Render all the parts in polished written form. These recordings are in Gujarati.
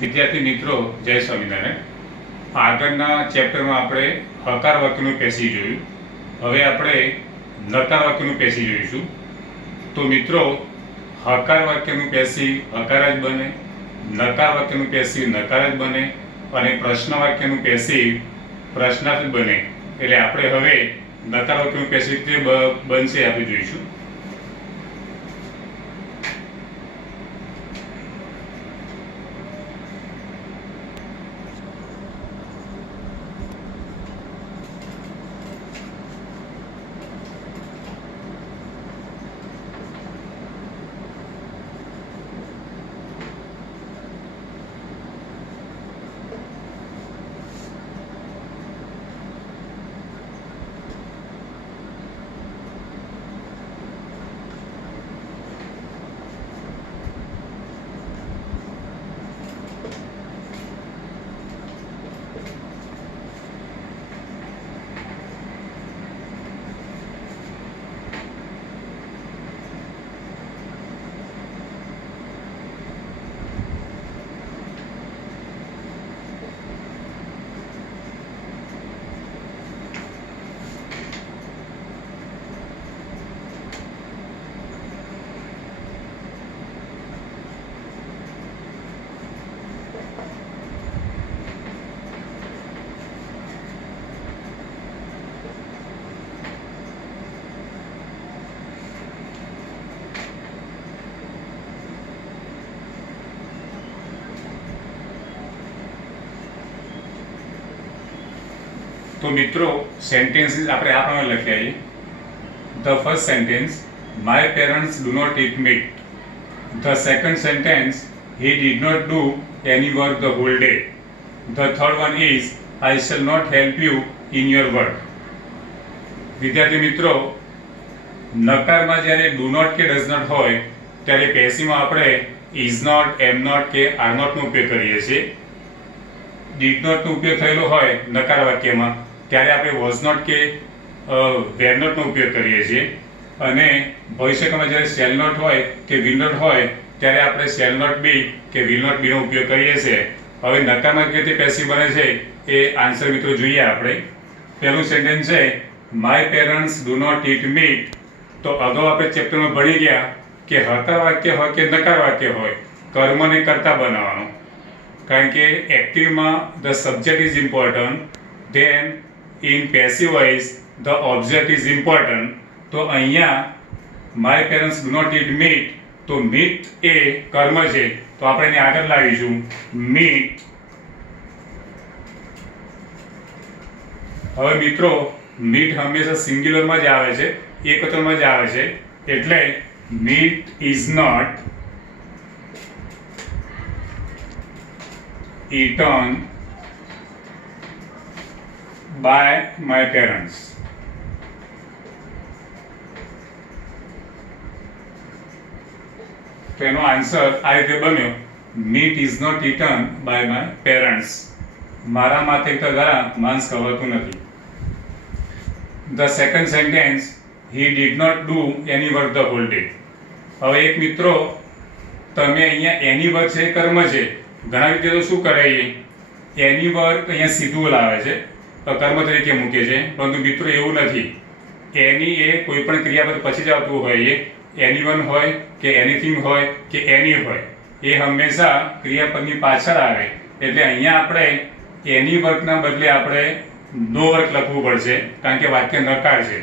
વિદ્યાર્થી મિત્રો, જય સ્વામિનારાયણ. આગળના ચેપ્ટરમાં આપણે હકાર વાક્યનું પેશી જોયું. હવે આપણે નકાર વાક્યનું પેશી જોઈશું. તો મિત્રો, હકાર વાક્યનું પેશી હકાર જ બને, નકાર વાક્યનું પેશી નકાર જ બને અને પ્રશ્ન વાક્યનું પેશી પ્રશ્નાર્થ જ બને. એટલે આપણે હવે નકાર વાક્યનું પેશી તે બનશે આપણે જોઈશું. તો મિત્રો, સેન્ટેન્સીસ આપણે આ પ્રમાણે લખી આવીએ. The first sentence, my parents do not eat meat. The second sentence, he did not do any work the whole day. The third one is, I shall not help you in your work. વિદ્યાર્થી મિત્રો, નકારમાં જ્યારે ડુ નોટ કે ડઝ નોટ હોય ત્યારે પેશીમાં આપણે ઇઝ નોટ, એમ નોટ કે આર નોટનો ઉપયોગ કરીએ છીએ. ડીડ નોટનો ઉપયોગ થયેલો હોય નકાર વાક્યમાં ત્યારે આપણે વોઝ નોટ કે વેર નોટનો ઉપયોગ કરીએ છીએ. અને ભવિષ્યકાળમાં જ્યારે શેલ નોટ હોય કે વિલ નોટ હોય ત્યારે આપણે શેલ નોટ બી કે વિલ નોટ બીનો ઉપયોગ કરીએ છીએ. હવે નકારમાં કેવી રીતે પેશી બને છે એ આન્સર મિત્રો જોઈએ આપણે. પહેલું સેન્ટેન્સ છે, my parents do not eat meat. તો અગાઉ આપણે ચેપ્ટરમાં ભણી ગયા કે હકાર વાક્ય હોય કે નકાર વાક્ય હોય, કર્મને કર્તા બનાવવાનો. કારણ કે એક્ટિવમાં the subject is important, then in passive voice the object is important. તો અહીંયા my parents do not eat meat, તો મીટ એ કર્મ છે તો આપણે એને આગળ લાવીશું મીટ. હવે મિત્રો, મીટ હંમેશા સિંગ્યુલરમાં જ આવે છે, એક વચનમાં જ આવે છે. એટલે meat is not eaten by my parents. તો એનો આન્સર આ રીતે બન્યો, meat is not eaten by my parents. મારા માથે દ્વારા માંસ ખવાતું નથી. The second sentence, he did not do any work the whole day. હવે એક મિત્રો, તમે અહીંયા એની વર્ક છે કર્મ છે. ઘણા વિદ્યાર્થીઓ શું કરે, એની વર્ક અહીંયા સીધું લાવે છે, કર્મ તરીકે મૂકે છે. પરંતુ મિત્રો એવું નથી. એની એ કોઈ પણ ક્રિયાપદ પછી જ આવતું હોય, એ એની વન હોય કે એનીથિંગ હોય કે એની હોય, એ હંમેશા ક્રિયાપદની પાછળ આવે. એટલે અહીંયા આપણે એની વર્કના બદલે આપણે નો વર્ક લખવું પડશે, કારણ કે વાક્ય નકાર છે.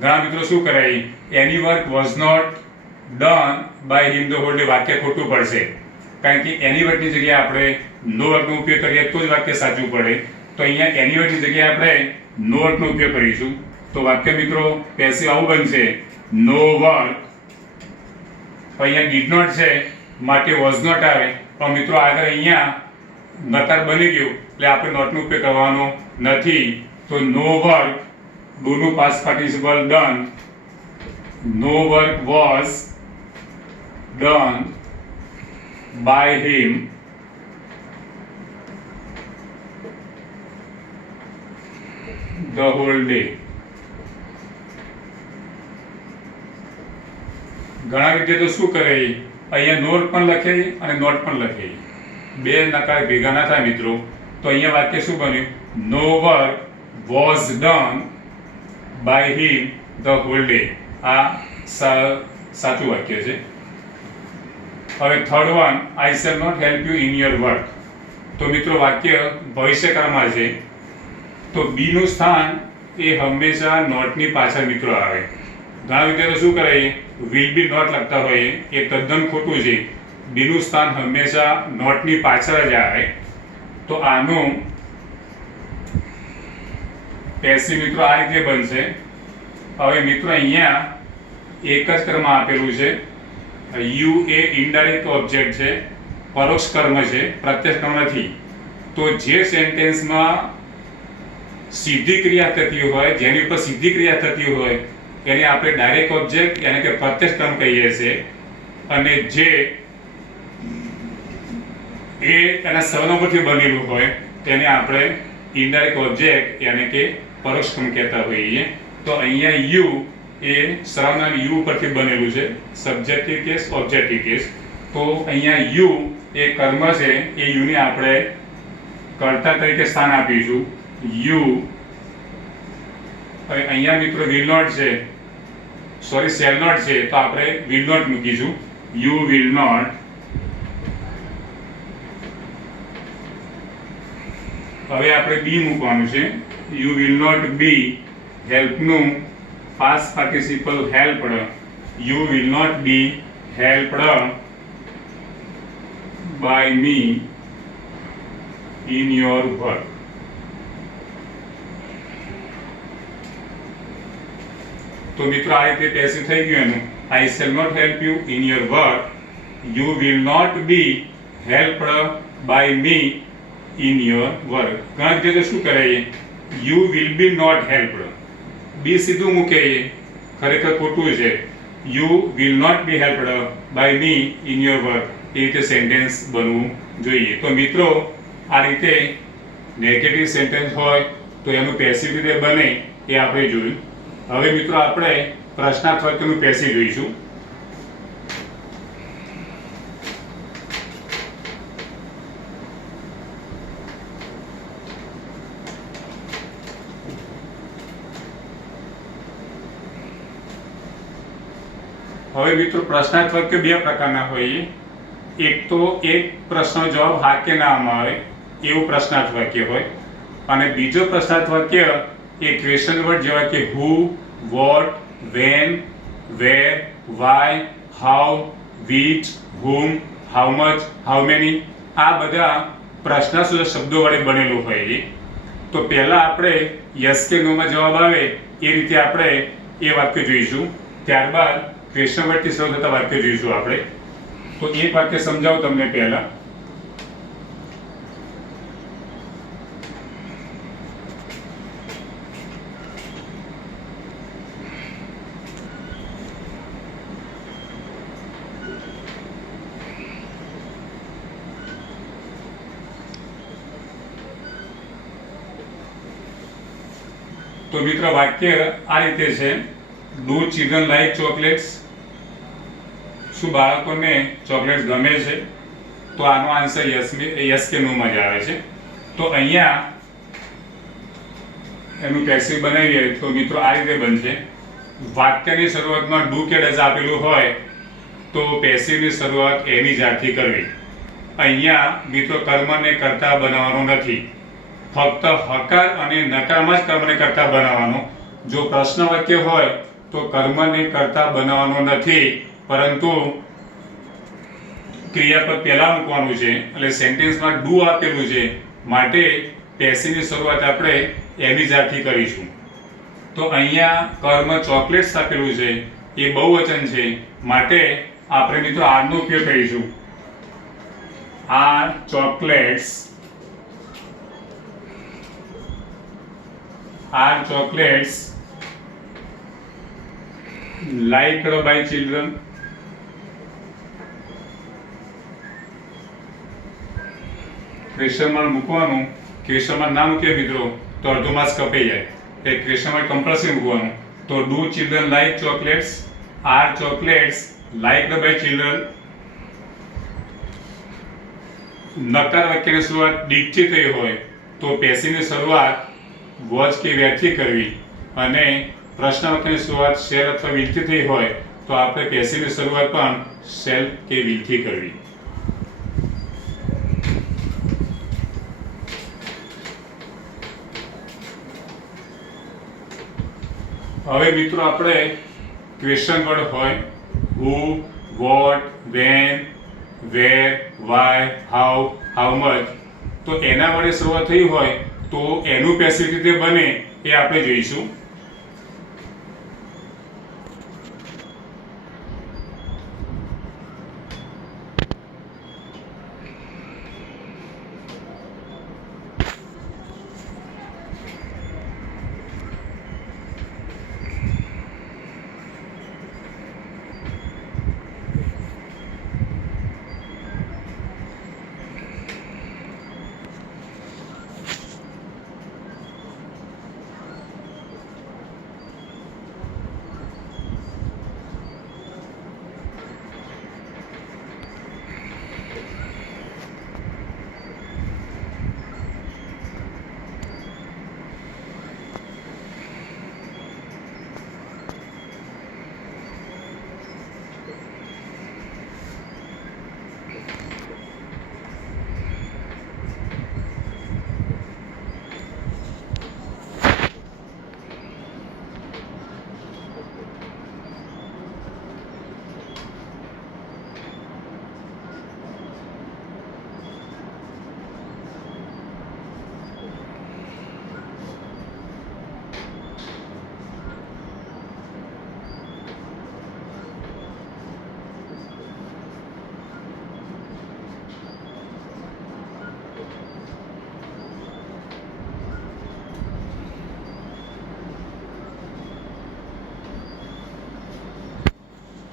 ઘણા મિત્રો શું કરે, any work was not done by him the whole day, વાક્ય ખોટું પડશે. કારણ કે એની વર્કની જગ્યાએ આપણે નો વર્કનો ઉપયોગ કરીએ તો જ વાક્ય સાચું પડે. તો અહીંયા એની વર્કની જગ્યાએ આપણે નો વર્કનો ઉપયોગ કરીશું. તો વાક્ય મિત્રો પેસિવ આવું બનશે, નો વર્ક. અહીંયા ડીડ નોટ છે માટે વોઝ નોટ આવે, પણ મિત્રો આગળ અહીંયા નકાર બની ગયું એટલે આપણે નોટનો ઉપયોગ કરવાનો નથી. તો નો વર્ક, ડુનું past participle done, no work was done by him the whole day. ઘણા વિદ્યાર્થીઓ શું કરે, અહીંયા નોટ પણ લખે અને નોટ પણ લખે. બે નકાર ભેગા ના થાય મિત્રો, તો અહીંયા વાક્ય શું બન્યું? No work was done by him the whole day. આ સાચું વાક્ય છે. હવે third one, I shall not help you in your work. તો મિત્રો વાક્ય ભવિષ્યકાળમાં છે, તો બી નું સ્થાન એ હંમેશા નોટની પાછળ મિત્રો આવે. ઘણા વિદ્યાર્થીઓ શું કરે, વિલ બી નોટ લખતા હોય, એ તદ્દન ખોટું છે. બી નું સ્થાન હંમેશા નોટની પાછળ જ આવે. તો આનું પેસિવ મિત્રો આ રીતે બનશે. હવે મિત્રો અહીંયા એક જ કર્મ આપેલું છે. યુ એ ઇનડાયરેક્ટ ઓબ્જેક્ટ છે, પરોક્ષ કર્મ છે, પ્રત્યક્ષ કર્મ નથી. તો જે સેન્ટેન્સમાં સીધી ક્રિયા થતી હોય, જેની ઉપર સીધી ક્રિયા થતી હોય એને આપણે ડાયરેક્ટ ઓબ્જેક્ટ એટલે કે પ્રત્યક્ષ કર્મ કહીએ છીએ, અને જે એના સવર્ણ પરથી બનેલું હોય તેને આપણે ઇનડાયરેક્ટ ઓબ્જેક્ટ એટલે કે પરોક્ષ કર્મ કહેતા હોઈએ. તો અહીંયા યુ એ સર્વનામ યુ પરથી બનેલું છે, સબ્જેક્ટિવ કેસ ઓબ્જેક્ટિવ કેસ. તો અહીંયા યુ એ કર્મ છે, એ યુને આપણે કર્તા તરીકે સ્થાન આપીશું. યુ હવે અહીંયા મિત્રો વિલ નોટ છે, સોરી શેલ નોટ છે, તો આપણે વિલ નોટ મૂકીશું. You will not. હવે આપણે બી મૂકવાનું છે. યુ વિલ નોટ બી હેલ્પનું past participle helped. You will not be helped by me in your work. તો મિત્રો આ રીતે પેસિવ થઈ ગયું એનું. I shall not help you in your work. You will not be helped by me in your work. ઘણા વિદ્યાર્થીઓ શું કરે, you will be not helped, be સીધું મૂકે, ખરેખર ખોટું છે. You will not be helped by me in your work. એ રીતે સેન્ટેન્સ બનવું જોઈએ. તો મિત્રો આ રીતે નેગેટિવ સેન્ટેન્સ હોય તો એનું પેસિવ રીતે બને એ આપણે જોયું. હવે મિત્રો આપણે પ્રશ્નાર્થ વાક્યનું પેસિવ જોઈશું. હવે મિત્રો પ્રશ્નાર્થ વાક્ય બે પ્રકારના હોય. એક તો એક પ્રશ્નનો જવાબ હા કે નામાં આવે એવું પ્રશ્નાર્થ વાક્ય હોય, અને બીજો પ્રશ્નાર્થ વાક્ય એ ક્વેશ્ચન વર્ડ જેવા કે who, what, when, where, why, how, which, whom, how much, how many, આ બધા પ્રશ્નાસૂચક શબ્દો વડે બનેલું હોય. તો પહેલા આપણે યસ કે નો માં જવાબ આવે એ રીતે આપણે એ વાક્ય જોઈશું. ત્યારબાદ ક્વેશ્ચન વર્ડથી શરૂ થતા વાક્ય જોઈશું આપણે. તો એક વાક્ય સમજાવું તમને પહેલા. તો મિત્રો વાક્ય આ રીતે છે. Do children like chocolates? શું બાળકોને ચોકલેટ્સ ગમે છે? તો આનો આન્સર યસ કે નો માં જ આવે છે. તો અહીંયા એનું પેસિવ બનાવીએ તો મિત્રો આ રીતે બનશે. વાક્યની શરૂઆતમાં ડુ કે ડઝ આપેલું હોય તો પેસિવની શરૂઆત એની જાતથી કરવી. અહીંયા મિત્રો કર્મને કર્તા બનાવવાનો નથી, ફક્ત હકાર અને નકારમાં જ કર્મને કર્તા બનાવવાનો. જો પ્રશ્ન વાક્ય હોય તો કર્મને કર્તા બનાવવાનો નથી, પરંતુ ક્રિયાપદ પહેલા મૂકવાનું છે. એટલે સેન્ટેન્સમાં ડુ આપેલું છે માટે પેસિવની શરૂઆત આપણે એની જાતથી કરીશું. તો અહીંયા કર્મ ચોકલેટ્સ આપેલું છે, એ બહુવચન છે માટે આપણે મિત્રો આર નો ઉપયોગ કરીશું. Are chocolates, are chocolates liked by children. Question mark મૂકવાનું. ક્વેશ્ચન માર્ક ના મૂકીએ મિત્રો તો અડધો માર્ક્સ કપાઈ જાય. એ ક્વેશ્ચન માર્ક કમ્પલસરી મૂકવાનું. તો do children like chocolates? Are chocolates liked by children? નકાર વાક્યની શરૂઆત ડીકથી થઈ હોય તો પેશિવની શરૂઆત વોઝ કે વેરથી કરવી, અને પ્રશ્ન વાક્યની શરૂઆત શેર અથવા વિલથી થઈ હોય તો આપણે પેશિવની શરૂઆત પણ શેલ કે વિલથી કરવી. હવે મિત્રો આપણે ક્વેશ્ચન વર્ડ હોય who, what, when, where, why, how, how much, તો એના વડે શરૂઆત થઈ હોય તો એનું પેસિવ રીતે બને એ આપણે જોઈશું.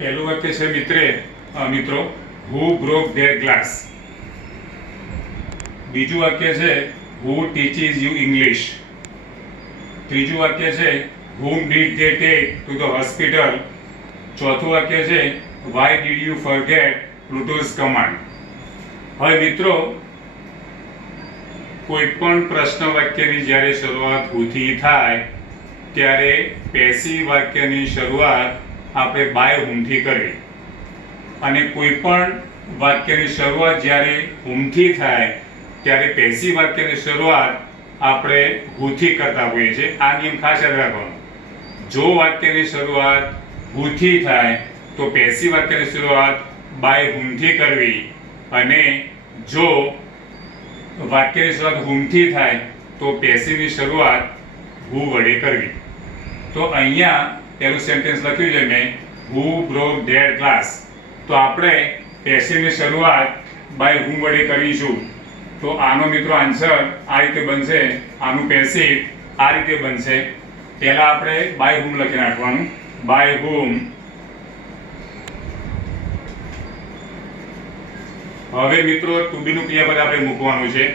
પહેલું વાક્ય છે મિત્રો હુ બ્રોક ધેર ગ્લાસ. બીજું વાક્ય છે હુ ટીચીસ યુ ઇંગ્લિશ. ત્રીજું વાક્ય છે whom did they take to the hospital. ચોથું વાક્ય છે why did you forget Pluto's command. હવે મિત્રો કોઈ પણ પ્રશ્ન વાક્યની જ્યારે શરૂઆત હુથી થાય ત્યારે પેસિવ વાક્યની શરૂઆત આપણે બાય હુમથી કરવી, અને કોઈ પણ વાક્યની શરૂઆત જ્યારે હુમથી થાય ત્યારે પેસિવ વાક્યની શરૂઆત આપણે હુથી કરતા હોઈએ છીએ. આ નિયમ ખાસ યાદ રાખવાનો. જો વાક્યની શરૂઆત હુથી થાય તો પેસિવ વાક્યની શરૂઆત બાય હુમથી કરવી, અને જો વાક્યની શરૂઆત હુમથી થાય તો પેસિવની શરૂઆત હુ વડે કરવી. તો અહીંયા પહેલું સેન્ટેન્સ લખ્યું છે મેં હુ બ્રોક ધેર ગ્લાસ, તો આપણે પેસિવની શરૂઆત બાય હુમ વડે કરીશું. તો આનો મિત્રો આન્સર આ રીતે બનશે, આનું પેસિવ આ રીતે બનશે. પહેલા આપણે બાય હુમ લખી નાખવાનું, બાય હુમ. હવે મિત્રો ટુ બી નું ક્રિયાપદ આપણે મૂકવાનું છે.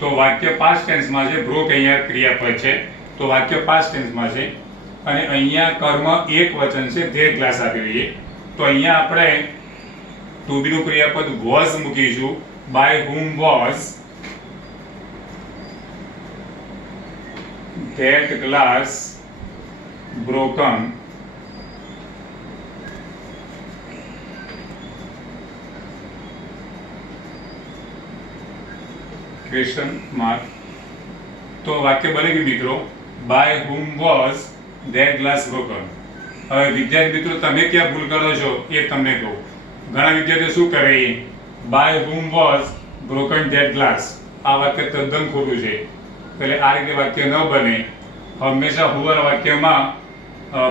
તો વાક્ય પાસ્ટ ટેન્સમાં છે, બ્રોક અહીંયા ક્રિયાપદ છે, તો વાક્ય પાસ્ટ ટેન્સમાં છે, અને અહીંયા કર્મ એક વચન છે, ધેર ગ્લાસ આપી દઈએ. તો અહીંયા આપણે ટુ બી નું ક્રિયાપદ વોઝ મૂકીશું, by whom was that glass broken. Question mark. તો વાક્ય બની ગયું મિત્રો, by whom was that glass broken. હવે વિદ્યાર્થી મિત્રો તમે ક્યાં ભૂલ કરો છો એ તમને કહું. ઘણા વિદ્યાર્થીઓ શું કરે, by whom was broken that glass. આ વાક્ય તદ્દન ખોટું છે. એટલે આ રીતે વાક્ય ન બને. હંમેશા હુવર વાક્યમાં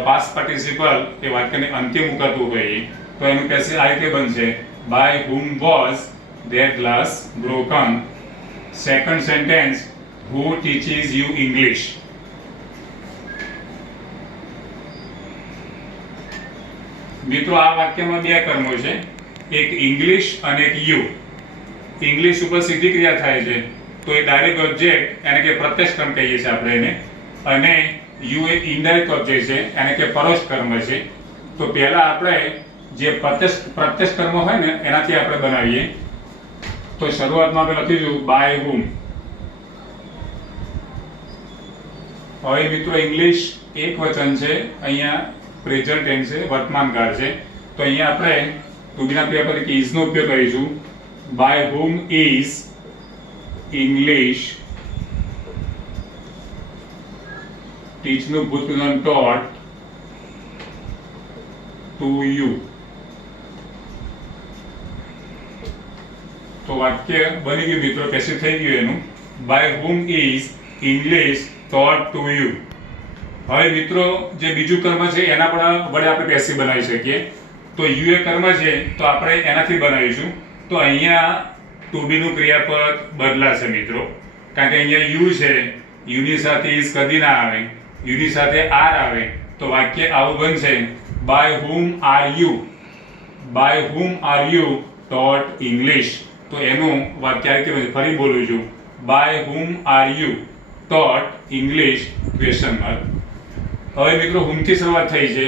પાસ્ટ પાર્ટિસિપલ એ વાક્યને અંતે મુકાતું હોય, તો એનું પેસિવ આ રીતે બનશે, by whom was that glass broken. Second sentence who teaches you English. મિત્રો આ વાક્યમાં બે કર્મો છે, એક ઇંગ્લિશ અને એક યુ. ઇંગ્લિશ ઉપર સીધી ક્રિયા થાય છે તો એ ડાયરેક્ટ ઓબ્જેક્ટ એને કે પ્રત્યક્ષ કર્મ કહીએ છીએ આપણે એને, અને યુ એ ઇનડાયરેક્ટ ઓબ્જેક્ટ છે એને કે પરોક્ષ કર્મ છે. તો પહેલા આપણે જે પ્રત્યક્ષ કર્મ હોય ને એનાથી આપણે બનાવીએ. તો શરૂઆતમાં આપણે લખીશું બાય હુમ. હવે મિત્રો ઇંગ્લિશ એક વચન છે, અહીંયા પ્રેઝન્ટ ટેન્સ છે, વર્તમાન કાળ છે. તો અહીંયા આપણે ટુ બી ના ક્રિયા તરીકે ઇઝ નો ઉપયોગ કરીશું. બાય હુમ ઇઝ ઇંગ્લિશ ટીચનું ભૂતકાળ taught to you. તો વાક્ય બની ગયું મિત્રો, પેસિવ થઈ ગયું એનું. By whom is English taught to you. હવે મિત્રો જે બીજું કર્મ છે એના પણ વડે આપણે પેસિવ બનાવી શકીએ. તો યુ એ કર્મ છે તો આપણે એનાથી બનાવીશું. તો અહીંયા ટુ બી નું ક્રિયાપદ બદલાશે મિત્રો, કારણ કે અહીંયા યુ છે, યુ ની સાથે ઇઝ કદી ના આવે, યુ ની સાથે આર આવે. તો વાક્ય આવું બનશે by whom are you, by whom are you taught English. તો એનું વાક્ય કેવું છે, ફરી બોલું છું, by whom are you taught English question mark. હવે મિત્રો હુમ થી શરૂઆત થઈ છે,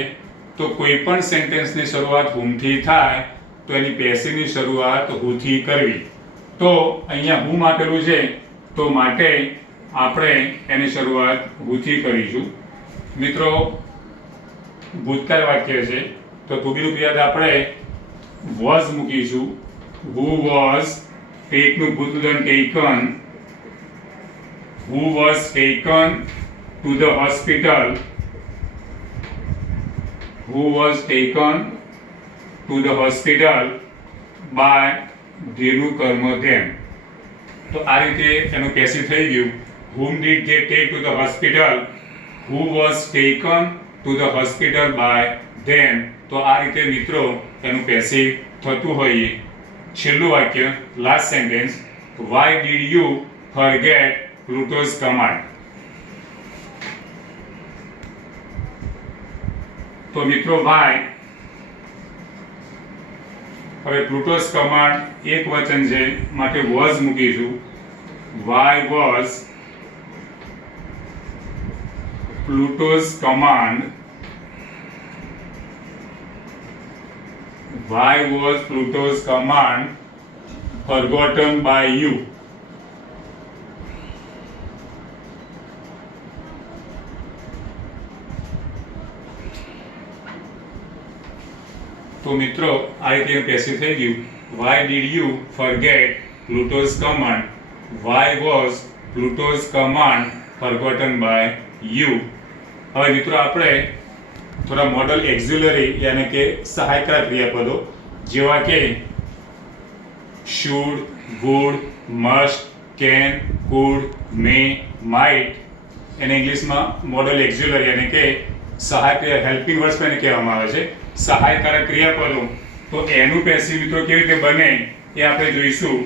તો કોઈ પણ સેન્ટેન્સ ની શરૂઆત હુમ થી થાય તો એની પેસિવ ની શરૂઆત હુ થી કરવી. તો અહીંયા હુમ આપેલું છે તો માટે આપણે એની શરૂઆત હુ થી કરીશું. મિત્રો ભૂતકાળ વાક્ય છે તો ટુ બી નું ક્રિયાપદ આપણે was મૂકીશું. who was, take નું ભૂતકાળ taken, who was taken to the hospital, who was taken to the hospital by ધેનું કર્મ them. તો આ રીતે એનું પેસિવ થઈ ગયું. whom did they take to the hospital, who was taken to the hospital by them. તો આ રીતે મિત્રો એનું પેસિવ થતું હોય. છેલ્લું વાક્ય, last sentence, why did you forget Pluto's command. તો મિત્રો why, હવે પ્લુટોસ કમાન્ડ એક વચન છે માટે was મૂકીશું. why was Pluto's command, why was Pluto's command forgotten by you. તો મિત્રો આ રીતે પેસિવ થઈ ગયું. why did you forget Pluto's command, why was Pluto's command forgotten by you. હવે મિત્રો આપણે થોડા મોડલ એક્ઝિલરી યાની કે સહાયકારક ક્રિયાપદો જેવા કે should, would, must, can, could, may, might એને ઇંગ્લિશમાં મોડલ એક્ઝિલરી યાની કે સહાયક હેલ્પિંગ વર્ડ્સ પણ કહેવામાં આવે છે, સહાયકારક ક્રિયાપદો. તો એનું પેસિવ મિત્રો કેવી રીતે બને એ આપણે જોઈશું.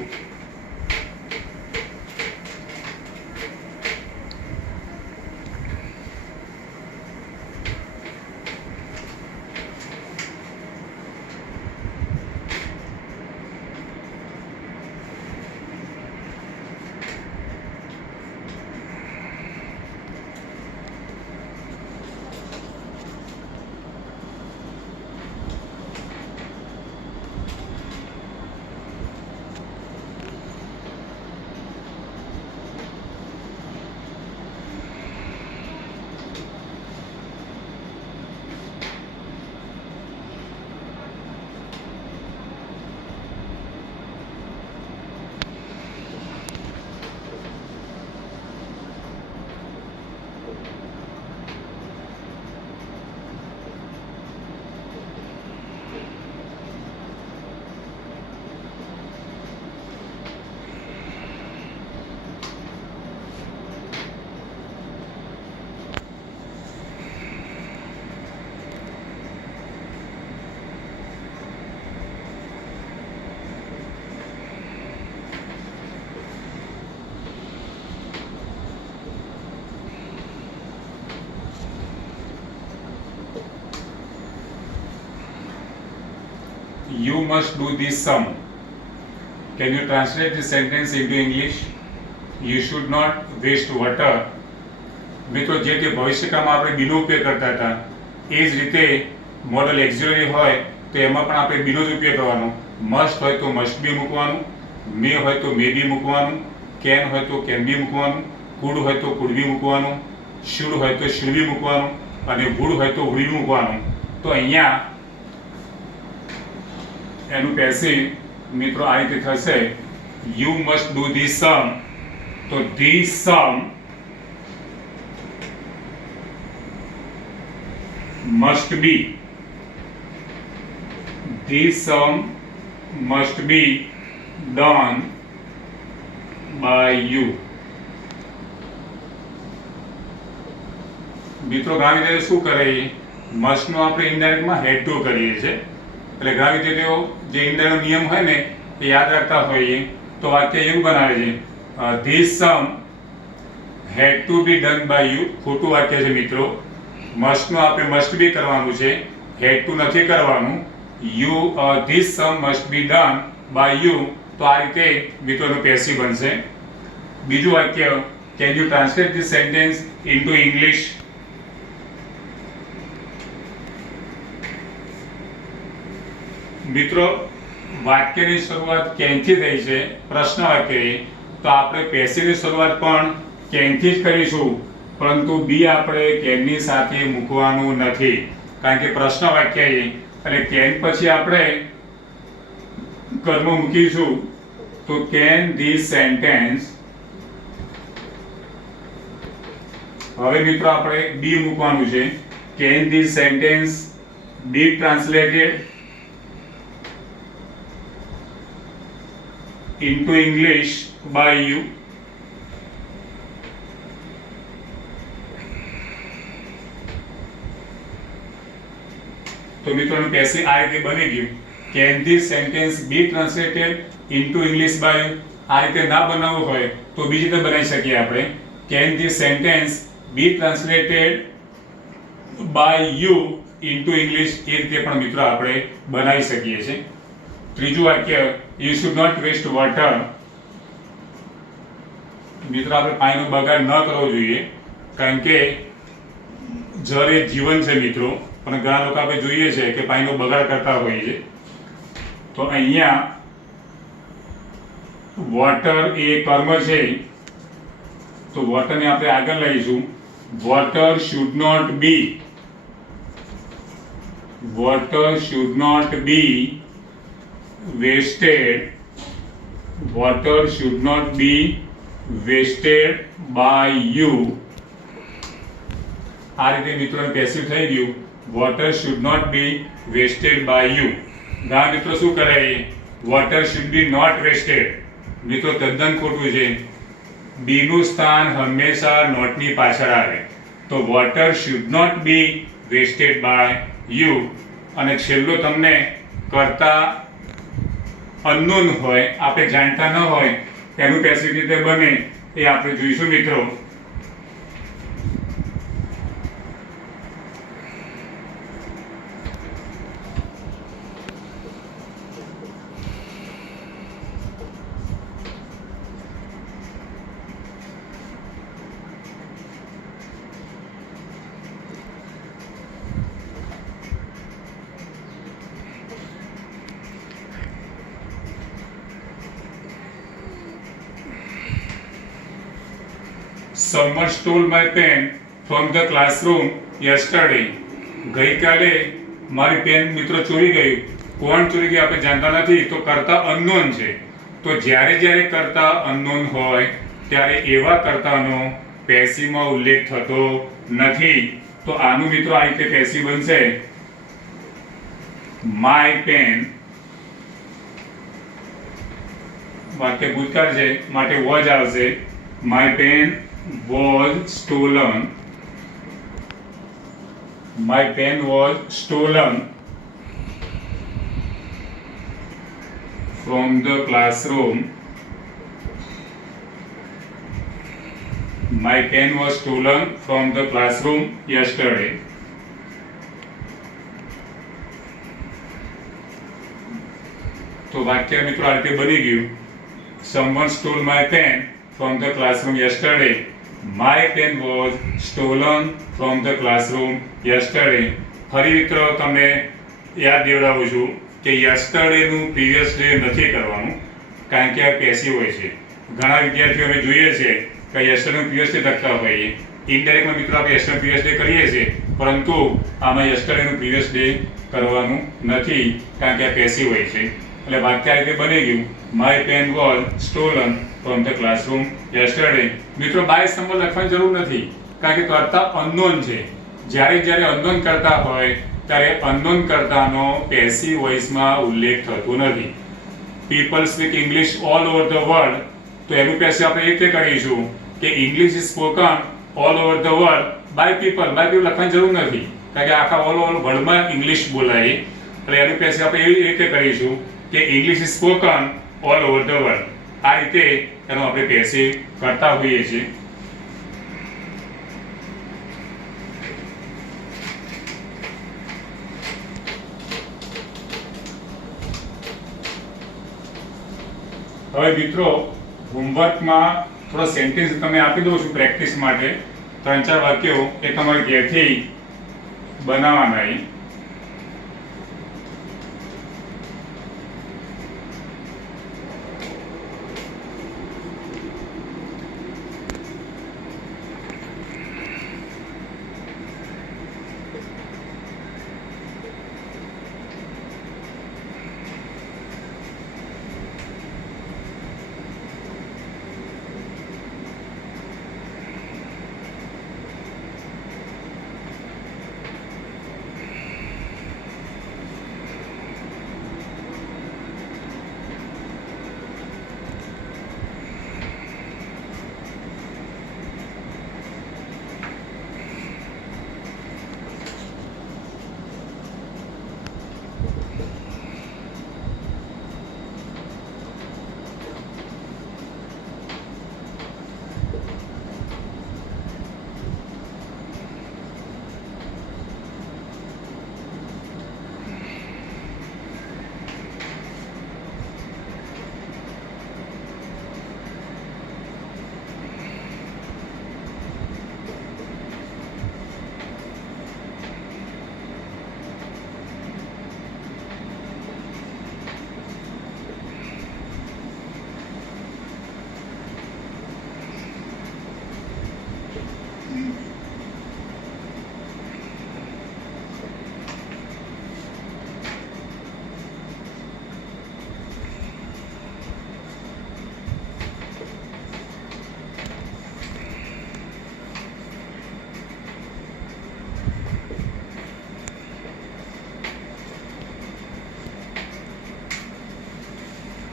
You must do this sum. Can you translate this sentence into English? You should not waste water. મિત્રો જે તે ભવિષ્યકાળમાં આપણે બીનો ઉપયોગ કરતા હતા એ જ રીતે મોડલ એક્ઝિલરી હોય તો એમાં પણ આપણે બીનો જ ઉપયોગ કરવાનો. મસ્ટ હોય તો મસ્ટ બી મૂકવાનું, મે હોય તો મે બી મૂકવાનું, કેન હોય તો કેન બી મૂકવાનું, કુડ હોય તો કુડ બી મૂકવાનું, શુડ હોય તો શુડ બી મૂકવાનું અને વુડ હોય તો વુડ બી મૂકવાનું. તો અહીંયા એનું પેસિવ મિત્રો આ રીતે થશે, you must do this sum. તો this sum must be, this sum must be done by you. મિત્રો ગાવી શું કરે, મસ્ટ નો આપણે ઇનડાયરેક્ટ માં હેડ ટુ કરીએ છીએ, એટલે ગાવી તેઓ જે ઇનડાયરેક્ટ નિયમ હોય ને એ યાદ રાખતા હોઈએ તો વાક્ય એવું બનાવે છે, this sum had to be done by you. ખોટું વાક્ય છે મિત્રો. મસ્ટ નો આપણે મસ્ટ બી કરવાનું છે, હેડ ટુ નથી કરવાનું. You this sum must be done by you. તો આ રીતે મિત્રોનું પેસિવ બનશે. બીજું વાક્ય, can you translate this sentence into English? મિત્રો વાક્યની શરૂઆત કેનથી થઈ છે, પ્રશ્ન વાક્ય, તો આપણે પેસિવની શરૂઆત પણ કેનથી જ કરીશું, પરંતુ બી આપણે કેનની સાથે મૂકવાનું નથી, કારણ કે પ્રશ્ન વાક્ય એટલે કેન પછી આપણે કર્મ મૂકીશું. તો કેન ધીસ સેન્ટેન્સ, હવે મિત્રો આપણે બી મૂકવાનું છે. Can this sentence be translated into English by you? તો મિત્રોનું પેસિવ આ રીતે બની ગયું. Can this sentence be translated into English by you? આ રીતે ના બનાવવું હોય તો બીજી રીતે બનાવી શકીએ આપણે. Can this sentence be translated by you into English? એ રીતે પણ મિત્રો આપણે બનાવી શકીએ છીએ. ત્રીજું વાક્ય, you should not waste water. મિત્રો આપણે પાણીનો બગાડ ન કરવો જોઈએ, કારણ કે જળ એ જીવન છે મિત્રો, પણ ઘણા લોકો આપણે જોઈએ છે કે પાણીનો બગાડ કરતા હોઈએ છે. તો અહીંયા વોટર એ કર્મ છે, તો વોટરને આપણે આગળ લઈશું. Water should not be, water should not be wasted, water should not be wasted by you. આ રીતે મિત્રોને પેસિવ થઈ ગયું, water should not be wasted by you. ઘણા મિત્રો શું કરે, water should be not wasted. મિત્રો તદ્દન ખોટું છે. બી નું સ્થાન હંમેશા નોટ ની પાછળ આવે. તો water should not be wasted by you. અને છેલ્લો તમને કરતા અનનોન હોય, આપણે જાણતા ન હોય, એનું પેસિવ રીતે બને એ આપણે જોઈશું મિત્રો. Someone stole my pen from the classroom yesterday. ગઈકાલે મારી પેન મિત્રો ચોરી ગઈ. કોણ ચોરી ગઈ આપણે જાણતા નથી, તો કરતા અનનોન છે. તો જ્યારે જ્યારે કરતા અનનોન હોય ત્યારે એવા કર્તાનો પેસિવમાં ઉલ્લેખ થતો નથી. તો આનું મિત્રો આ રીતે પેસિવ બનશે, my pen, વાક્ય ભૂતકાળ છે માટે was આવશે. My pen was stolen. My pen was stolen from the classroom. My pen was stolen from the classroom yesterday. તો વાક્ય મિત્રો આ રીતે બની ગયું, someone stole my pen from the classroom yesterday. My pen was stolen from the classroom yesterday. ફરી મિત્રો તમને યાદ દેવડાવું છું કે yesterday નું previous day નથી કરવાનું, કારણ કે આ પેસિવ હોય છે. ઘણા વિદ્યાર્થીઓ અમે જોઈએ છે કે યસ્ટરડે પ્રીવિયસ ડે લખતા હોઈએ. ઇનડાયરેક્ટમાં મિત્રો આપણે યસ્ટરડે પ્રીવિયસ ડે કરીએ છીએ, પરંતુ આમાં યસ્ટરડેનું પ્રીવિયસ ડે કરવાનું નથી કારણ કે આ પેસિવ હોય છે. એટલે વાક્ય આ રીતે બની ગયું, my pen was stolen from the classroom yesterday. મિત્રો બાય સિમ્બોલ લખવાની જરૂર નથી કારણ કે કર્તા અનનોન છે. જ્યારે અનનોન કરતા હોય ત્યારે અનનોન કર્તાનો પેસિવ વોઇસમાં ઉલ્લેખ થતો નથી. People speak English all over the world, તો એનું પેસિવ આપણે એ રીતે કરીશું કે English is spoken all over the world by people. By people લખવાની જરૂર નથી કારણ કે આખા ઓલ ઓવર વર્લ્ડમાં ઇંગ્લિશ બોલાય. એટલે એનું પેસિવ આપણે એવી રીતે કરીશું કે English is spoken all over the world. આ રીતે એનો આપણે પેસિવ કરતા હોઈએ છીએ. હવે મિત્રો હોમવર્કમાં થોડો સેન્ટેન્સ તમે આપી દઉં છું પ્રેક્ટિસ માટે. 3-4 વાક્યો એ તમારે ઘેરથી બનાવવાના.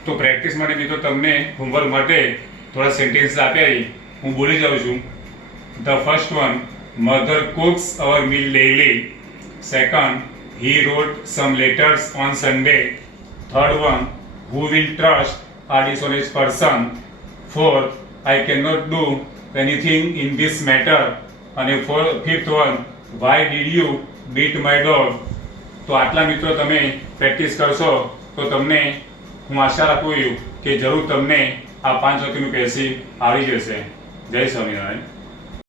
તો પ્રેક્ટિસ માટે મિત્રો તમને હોમવર્ક માટે થોડા સેન્ટેન્સ આપ્યા. હું બોલી જાઉં છું. The first one, mother cooks our meal daily. Second, he wrote some letters on Sunday. Third one, who will trust a dishonest person? Fourth, I cannot do anything in this matter. અને fifth one, why did you beat my dog? તો આટલા મિત્રો તમે પ્રેક્ટિસ કરશો તો તમને હું આશા રાખું કે જરૂર તમને આ 5 વાક્યનું પેસિવ આવડી જશે. જય સ્વામિનારાયણ.